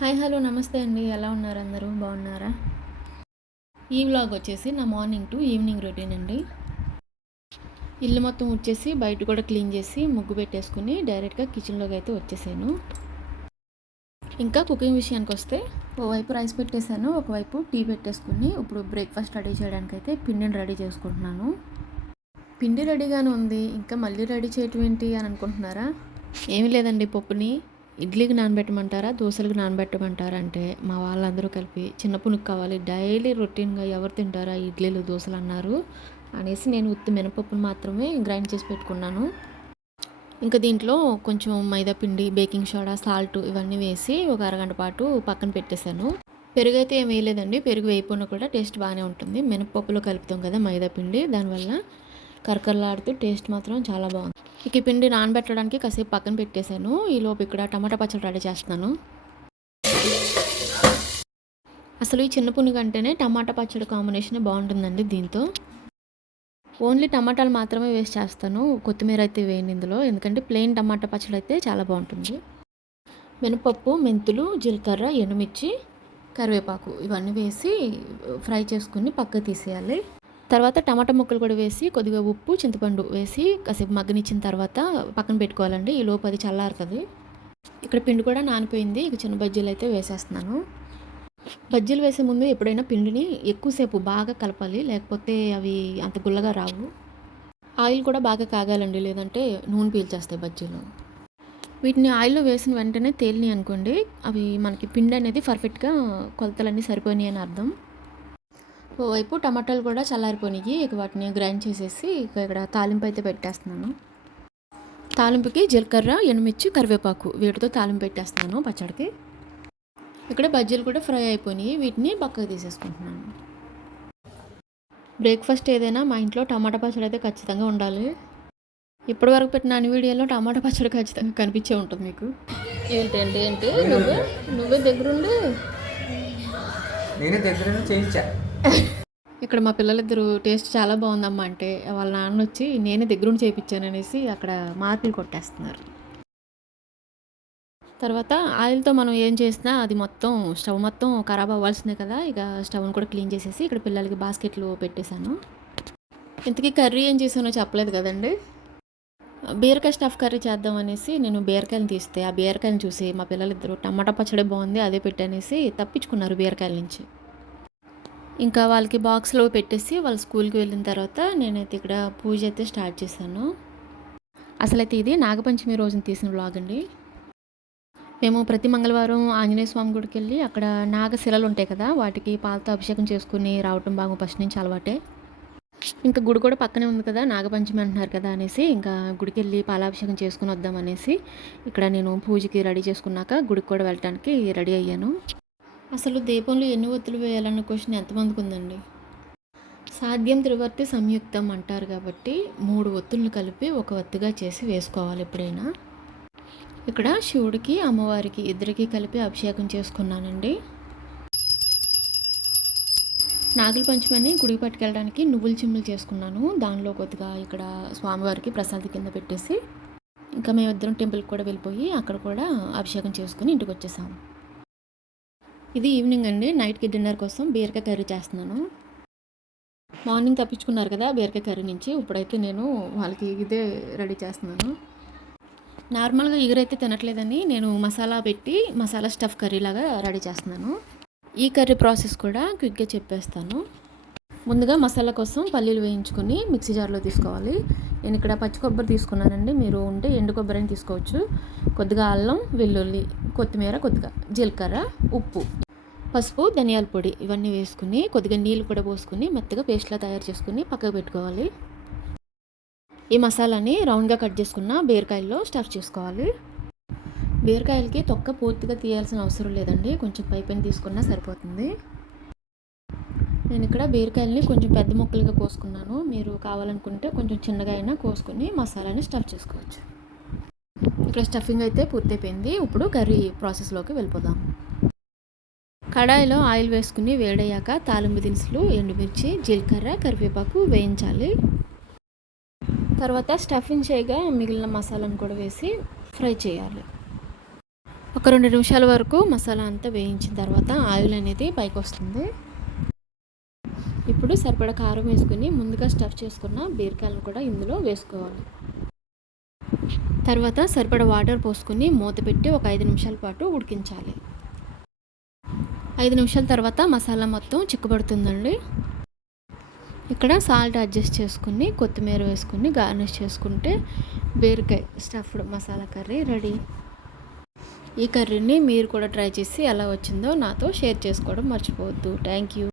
Hi hello నమస్తే అండి. ఎలా ఉన్నారు అందరూ? బాగున్నారా? ఈ వ్లాగ్ వచ్చేసి నా మార్నింగ్ టు ఈవినింగ్ రొటీన్ అండి. ఇల్లు మొత్తం వచ్చేసి బయట కూడా క్లీన్ చేసి ముగ్గు పెట్టేసుకుని డైరెక్ట్గా కిచెన్లోకి అయితే వచ్చేసాను. ఇంకా కుకింగ్ విషయానికి వస్తే ఓవైపు రైస్ పెట్టేశాను, ఒకవైపు టీ పెట్టేసుకుని ఇప్పుడు బ్రేక్ఫాస్ట్ రెడీ చేయడానికి అయితే పిండిని రెడీ చేసుకుంటున్నాను. పిండి రెడీగానే ఉంది, ఇంకా మళ్ళీ రెడీ చేయటం ఏంటి అని అనుకుంటున్నారా? ఏమీ లేదండి, పప్పుని ఇడ్లీకి నానబెట్టమంటారా, దోశలకు నానబెట్టమంటారా అంటే మా వాళ్ళందరూ కలిపి చిన్న పునుగు కావాలి, డైలీ రొటీన్గా ఎవరు తింటారా ఇడ్లీలు దోశలు అన్నారు అనేసి నేను ఉత్తి మినపప్పును మాత్రమే గ్రైండ్ చేసి పెట్టుకున్నాను. ఇంకా దీంట్లో కొంచెం మైదా పిండి, బేకింగ్ సోడా, సాల్ట్ ఇవన్నీ వేసి ఒక అరగంట పాటు పక్కన పెట్టేశాను. పెరుగు అయితే ఏం వేయలేదండి, పెరుగు వేయకుండా కూడా టేస్ట్ బాగానే ఉంటుంది. మినపప్పులో కలుపుతాం కదా మైదా పిండి, దానివల్ల కరకరలాడుతూ టేస్ట్ మాత్రం చాలా బాగుంది. ఇక ఈ పిండి నానబెట్టడానికి కాసేపు పక్కన పెట్టేశాను. ఈలోపు ఇక్కడ టమాటా పచ్చడి రెడీ చేస్తున్నాను. అసలు ఈ చిన్న పునుగు అంటేనే టమాటా పచ్చడి కాంబినేషన్ బాగుంటుందండి. దీంతో ఓన్లీ టమాటాలు మాత్రమే వేస్ట్ చేస్తాను, కొత్తిమీర అయితే వేయండి ఇందులో, ఎందుకంటే ప్లెయిన్ టమాటా పచ్చడి అయితే చాలా బాగుంటుంది. మినపప్పు, మెంతులు, జీలకర్ర, ఎండుమిర్చి, కరివేపాకు ఇవన్నీ వేసి ఫ్రై చేసుకుని పక్కకు తీసేయాలి. తర్వాత టమాటా ముక్కలు కూడా వేసి కొద్దిగా ఉప్పు, చింతపండు వేసి కాసేపు మగ్గనిచ్చిన తర్వాత పక్కన పెట్టుకోవాలండి. ఈ లోపు అది చల్లారుతుంది. ఇక్కడ పిండి కూడా నానిపోయింది. ఇక చిన్న బజ్జీలు అయితే వేసేస్తున్నాను. బజ్జీలు వేసే ముందు ఎప్పుడైనా పిండిని ఎక్కువసేపు బాగా కలపాలి, లేకపోతే అవి అంత గుల్లగా రావు. ఆయిల్ కూడా బాగా కాగాలండి, లేదంటే నూనె పీల్చేస్తాయి బజ్జీలు. వీటిని ఆయిల్లో వేసిన వెంటనే తేలిని అనుకోండి, అవి మనకి పిండి అనేది పర్ఫెక్ట్గా కొలతలన్నీ సరిపోయినాయి అని అర్థం. ఓవైపు టమాటాలు కూడా చల్లారిపోయినాయి. ఇక వాటిని గ్రైండ్ చేసేసి ఇక ఇక్కడ తాలింపు అయితే పెట్టేస్తున్నాను. తాలింపుకి జీలకర్ర, ఎండుమిర్చి, కరివేపాకు వీటితో తాలింపు పెట్టేస్తున్నాను పచ్చడికి. ఇక్కడ బజ్జీలు కూడా ఫ్రై అయిపోయినాయి, వీటిని పక్కకు తీసేసుకుంటున్నాను. బ్రేక్ఫాస్ట్ ఏదైనా మా ఇంట్లో టమాటా పచ్చడి అయితే ఖచ్చితంగా ఉండాలి. ఇప్పటివరకు పెట్టిన అన్ని వీడియోలో టమాటా పచ్చడి ఖచ్చితంగా కనిపించే ఉంటుంది మీకు. ఏంటి నువ్వే దగ్గరుండి నేనే దగ్గర చేయించా. ఇక్కడ మా పిల్లలిద్దరూ టేస్ట్ చాలా బాగుందమ్మా అంటే వాళ్ళ నాన్న వచ్చి నేనే దగ్గరుండి చేయించాను అనేసి అక్కడ మార్కులు కొట్టేస్తున్నారు. తర్వాత ఆయిల్తో మనం ఏం చేసినా అది మొత్తం స్టవ్ మొత్తం ఖరాబ్ అవ్వాల్సిందే కదా. ఇక స్టవ్ని కూడా క్లీన్ చేసేసి ఇక్కడ పిల్లలకి బాస్కెట్లు పెట్టేశాను. ఇంతకీ కర్రీ ఏం చేసానో చెప్పలేదు కదండి. బీరకాయ స్టఫ్ కర్రీ చేద్దాం అనేసి నేను బీరకాయలు తీస్తే ఆ బీరకాయలు చూసి మా పిల్లలిద్దరూ టమాటా పచ్చడి బాగుంది అదే పెట్టనేసి తప్పించుకున్నారు బీరకాయల నుంచి. ఇంకా వాళ్ళకి బాక్స్లో పెట్టేసి వాళ్ళు స్కూల్కి వెళ్ళిన తర్వాత నేనైతే ఇక్కడ పూజ అయితే స్టార్ట్ చేశాను. అసలైతే ఇది నాగపంచమి రోజున తీసిన వ్లాగ్ అండి. మేము ప్రతి మంగళవారం ఆంజనేయ స్వామి గుడికి వెళ్ళి అక్కడ నాగశిలలు ఉంటాయి కదా, వాటికి పాలతో అభిషేకం చేసుకుని రావటం బాగా ఫస్ట్ నుంచి అలవాటే. ఇంకా గుడి కూడా పక్కనే ఉంది కదా, నాగపంచమి అంటున్నారు కదా అనేసి ఇంకా గుడికి వెళ్ళి పాలాభిషేకం చేసుకుని వద్దామనేసి ఇక్కడ నేను పూజకి రెడీ చేసుకున్నాక గుడికి కూడా వెళ్ళటానికి రెడీ అయ్యాను. అసలు దీపంలో ఎన్ని ఒత్తులు వేయాలన్న క్వశ్చన్ ఎంతమందికి ఉందండి. సాధ్యం త్రివర్తి సంయుక్తం అంటారు కాబట్టి 3 ఒత్తులను కలిపి ఒక ఒత్తుగా చేసి వేసుకోవాలి ఎప్పుడైనా. ఇక్కడ శివుడికి, అమ్మవారికి ఇద్దరికి కలిపి అభిషేకం చేసుకున్నానండి. నాగుల పంచమని గుడికి పట్టుకెళ్ళడానికి నువ్వుల చిమ్ములు చేసుకున్నాను. దానిలో కొద్దిగా ఇక్కడ స్వామివారికి ప్రసాదం కింద పెట్టేసి ఇంకా మేమిద్దరం టెంపుల్కి కూడా వెళ్ళిపోయి అక్కడ కూడా అభిషేకం చేసుకుని ఇంటికి వచ్చేసాము. ఇది ఈవినింగ్ అండి. నైట్కి డిన్నర్ కోసం బీరకాయ కర్రీ చేస్తున్నాను. మార్నింగ్ తప్పించుకున్నారు కదా బీరకాయ కర్రీ నుంచి, ఇప్పుడైతే నేను వాళ్ళకి ఇదే రెడీ చేస్తున్నాను. నార్మల్గా ఎగురైతే తినట్లేదని నేను మసాలా పెట్టి మసాలా స్టఫ్ కర్రీలాగా రెడీ చేస్తున్నాను. ఈ కర్రీ ప్రాసెస్ కూడా క్విక్గా చెప్పేస్తాను. ముందుగా మసాలా కోసం పల్లీలు వేయించుకొని మిక్సీ జార్లో తీసుకోవాలి. నేను ఇక్కడ పచ్చి కొబ్బరి తీసుకున్నానండి, మీరు ఉంటే ఎండు కొబ్బరి అని తీసుకోవచ్చు. కొద్దిగా అల్లం, వెల్లుల్లి, కొత్తిమీర, కొద్దిగా జీలకర్ర, ఉప్పు, పసుపు, ధనియాల పొడి ఇవన్నీ వేసుకుని కొద్దిగా నీళ్ళు కూడా పోసుకుని మెత్తగా పేస్ట్లా తయారు చేసుకుని పక్కకు పెట్టుకోవాలి. ఈ మసాలాని రౌండ్గా కట్ చేసుకున్న బీరకాయల్లో స్టఫ్ చేసుకోవాలి. బీరకాయలకి తొక్క పూర్తిగా తీయాల్సిన అవసరం లేదండి, కొంచెం పైపైన తీసుకున్నా సరిపోతుంది. నేను ఇక్కడ బీరకాయలని కొంచెం పెద్ద ముక్కలుగా కోసుకున్నాను, మీరు కావాలనుకుంటే కొంచెం చిన్నగా అయినా కోసుకుని మసాలాని స్టఫ్ చేసుకోవచ్చు. ఇక్కడ స్టఫింగ్ అయితే పూర్తయిపోయింది. ఇప్పుడు కర్రీ ప్రాసెస్లోకి వెళ్ళిపోదాం. కడాయిలో ఆయిల్ వేసుకుని వేడయ్యాక తాలింపు దినుసులు, ఎండుమిర్చి, జీలకర్ర, కరివేపాకు వేయించాలి. తర్వాత స్టఫింగ్ చేయగా మిగిలిన మసాలాను కూడా వేసి ఫ్రై చేయాలి. ఒక 2 నిమిషాల వరకు మసాలా అంతా వేయించిన తర్వాత ఆయిల్ అనేది పైకి వస్తుంది. ఇప్పుడు సరిపడా కారం వేసుకుని ముందుగా స్టఫ్ చేసుకున్న బీరకాయలను కూడా ఇందులో వేసుకోవాలి. తర్వాత సరిపడా వాటర్ పోసుకుని మూత పెట్టి ఒక 5 నిమిషాల పాటు ఉడికించాలి. 5 నిమిషాల తర్వాత మసాలా మొత్తం చిక్కబడుతుందండి. ఇక్కడ సాల్ట్ అడ్జస్ట్ చేసుకుని కొత్తిమీర వేసుకుని గార్నిష్ చేసుకుంటే బీరకాయ స్టఫ్డ్ మసాలా కర్రీ రెడీ. ఈ కర్రీని మీరు కూడా ట్రై చేసి ఎలా వచ్చిందో నాతో షేర్ చేసుకోవడం మర్చిపోవద్దు. Thank you.